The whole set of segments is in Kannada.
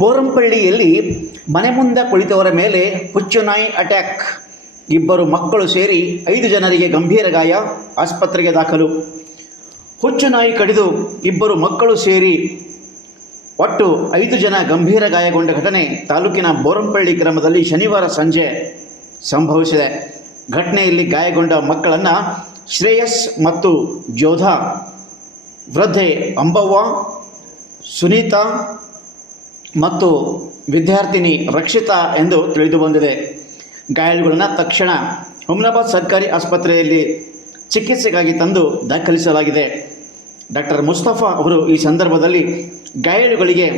ಬೋರಂಪಳ್ಳಿಯಲ್ಲಿ ಮನೆ ಮುಂದೆ ಕುಳಿತವರ ಮೇಲೆ ಹುಚ್ಚುನಾಯಿ ಅಟ್ಯಾಕ್. ಇಬ್ಬರು ಮಕ್ಕಳು ಸೇರಿ 5 ಜನರಿಗೆ ಗಂಭೀರ ಗಾಯ, ಆಸ್ಪತ್ರೆಗೆ ದಾಖಲು. ಹುಚ್ಚುನಾಯಿ ಕಡಿದು ಇಬ್ಬರು ಮಕ್ಕಳು ಸೇರಿ ಒಟ್ಟು 5 ಜನ ಗಂಭೀರ ಗಾಯಗೊಂಡ ಘಟನೆ ತಾಲೂಕಿನ ಬೋರಂಪಳ್ಳಿ ಗ್ರಾಮದಲ್ಲಿ ಶನಿವಾರ ಸಂಜೆ ಸಂಭವಿಸಿದೆ. ಘಟನೆಯಲ್ಲಿ ಗಾಯಗೊಂಡ ಮಕ್ಕಳನ್ನು ಶ್ರೇಯಸ್ ಮತ್ತು ಜೋಧಾ, ವೃದ್ಧೆ ಅಂಬವ್ವ, ಸುನೀತಾ ಮತ್ತು ವಿದ್ಯಾರ್ಥಿನಿ ರಕ್ಷಿತಾ ಎಂದು ತಿಳಿದುಬಂದಿದೆ. ಗಾಯಾಳುಗಳನ್ನು ತಕ್ಷಣ ಹುಮ್ನಾಬಾದ್ ಸರ್ಕಾರಿ ಆಸ್ಪತ್ರೆಯಲ್ಲಿ ಚಿಕಿತ್ಸೆಗಾಗಿ ತಂದು ದಾಖಲಿಸಲಾಗಿದೆ. ಡಾಕ್ಟರ್ ಮುಸ್ತಫಾ ಅವರು ಈ ಸಂದರ್ಭದಲ್ಲಿ ಗಾಯಾಳುಗಳಿಗೆ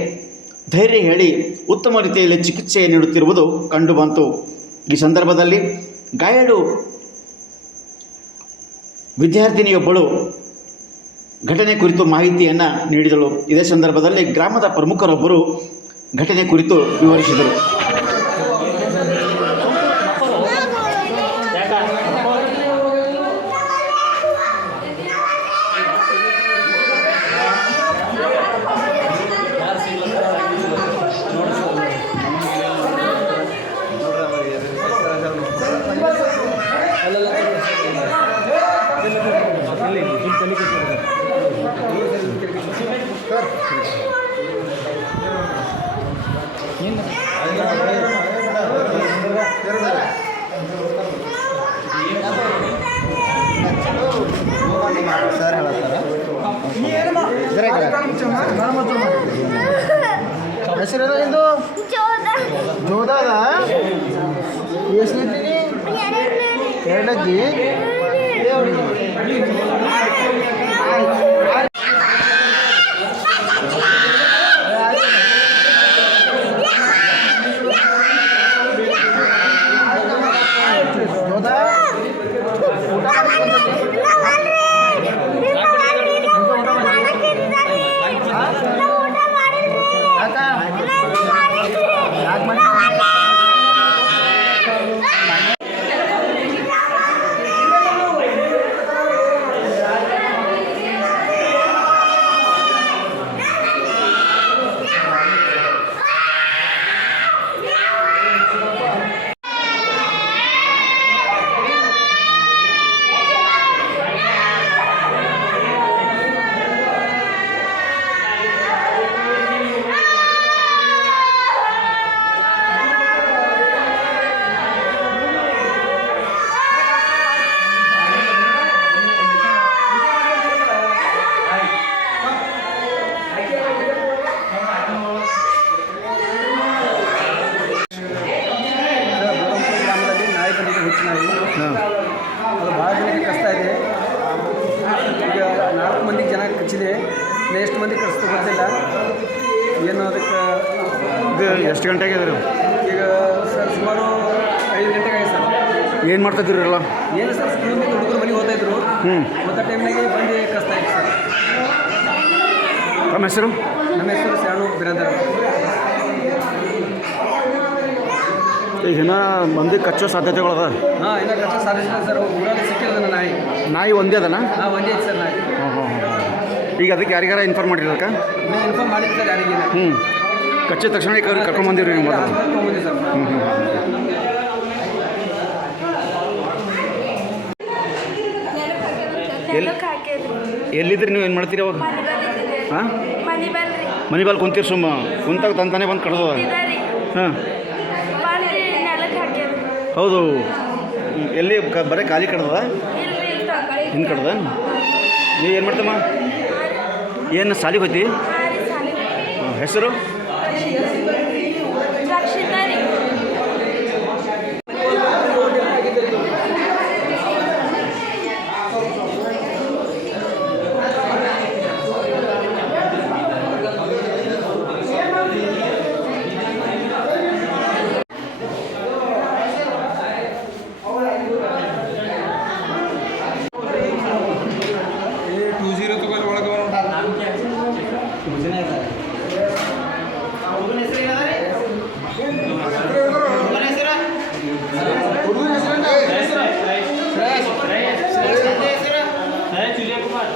ಧೈರ್ಯ ಹೇಳಿ ಉತ್ತಮ ರೀತಿಯಲ್ಲಿ ಚಿಕಿತ್ಸೆ ನೀಡುತ್ತಿರುವುದು ಕಂಡುಬಂತು. ಈ ಸಂದರ್ಭದಲ್ಲಿ ಗಾಯಾಳು ವಿದ್ಯಾರ್ಥಿನಿಯೊಬ್ಬಳು ಘಟನೆ ಕುರಿತು ಮಾಹಿತಿಯನ್ನು ನೀಡಿದಳು. ಇದೇ ಸಂದರ್ಭದಲ್ಲಿ ಗ್ರಾಮದ ಪ್ರಮುಖರೊಬ್ಬರು ಘಟನೆ ಕುರಿತು ವಿವರಿಸಿದರು. ಸರ್ ಹೆಸರು ಎಂದು ಜೋದಾದ ಎಷ್ಟಿದ್ದೀನಿ 2 ಅದು ಭಾಳ ಜನಕ್ಕೆ ಕಷ್ಟ ಇದೆ. ಈಗ 4 ಮಂದಿಗೆ ಜನ ಕಚ್ಚಿದೆ. ಎಷ್ಟು ಮಂದಿ ಕಚ್ಚಿತು ಗೊತ್ತಿಲ್ಲ. ಏನು ಅದಕ್ಕೆ ಎಷ್ಟು ಗಂಟೆಗೆ ಇದ್ರು? ಈಗ ಸರ್ ಸುಮಾರು 5 ಗಂಟೆಗೆ ಆಗಿದೆ ಸರ್. ಏನು ಮಾಡ್ತಾಯಿದ್ರಲ್ಲ? ಏನು ಸರ್, ಸ್ಕೂಲಿಂದ ಹುಡುಗರು ಮನೆಗೆ ಹೋಗ್ತಾಯಿದ್ರು. ಮತ್ತು ಟೈಮ್ನಾಗೆ ಬಂದು ಕಚ್ತಾ ಇತ್ತು ಸರ್. ನಮ್ಮ ಹೆಸರು? ನಮ್ಮ ಹೆಸರು ಶಾಣು ಬಿರಾದರ್. ಈಗ ಇನ್ನೂ ಮಂದಿ ಕಚ್ಚೋ ಸಾಧ್ಯತೆಗಳದ? ಹಾಂ, ಇನ್ನೂ ಕಚ್ಚೋ ಸಾಧ್ಯತೆ ಸರ್. ಊರಲ್ಲಿ ಸಿಕ್ಕಿರೋದು ನಾಯಿ ಒಂದೇ ಅದನ? ಹಾಂ, ಒಂದೇ ಐತೆ ಸರ್ ನಾಯಿ. ಈಗ ಅದಕ್ಕೆ ಯಾರಿಗಾರ ಇನ್ಫಾರ್ಮ್ ಮಾಡಿರಕ್ಕ? ಇನ್ಫಾರ್ಮ್ ಮಾಡಿದ್ದು ಸರ್ ಯಾರಿಗಿಲ್ಲ. ಕಚ್ಚಿದ ತಕ್ಷಣ ಕರ್ಕೊಂಬಂದಿರಿ ನೀವು? ಕರ್ಕೊಂಬಂದಿ ಸರ್. ಎಲ್ಲಿದ್ರಿ ನೀವು? ಏನು ಮಾಡ್ತೀರಿ ಅವಾಗ? ಹಾಂ, ಮನೆ ಬಾಲ್ ಕುಂತೀರಿ ಸುಮ್ಮ ಕುಂತಾಗ ತಂತಾನೆ ಬಂದು ಕಡ್ದದ? ಹಾಂ, ಹೌದು. ಎಲ್ಲಿ ಬರೀ ಖಾಲಿ ಕಡ್ದದ? ಹಿಂಗೆ ಕಡ್ದ? ನೀವು ಏನು ಮಾಡ್ತಮ್ಮ? ಏನು ಸಾಲಿಗೆ ಹೋಯ್ತಿ? ಹೆಸರು? Saya Julia Kumar.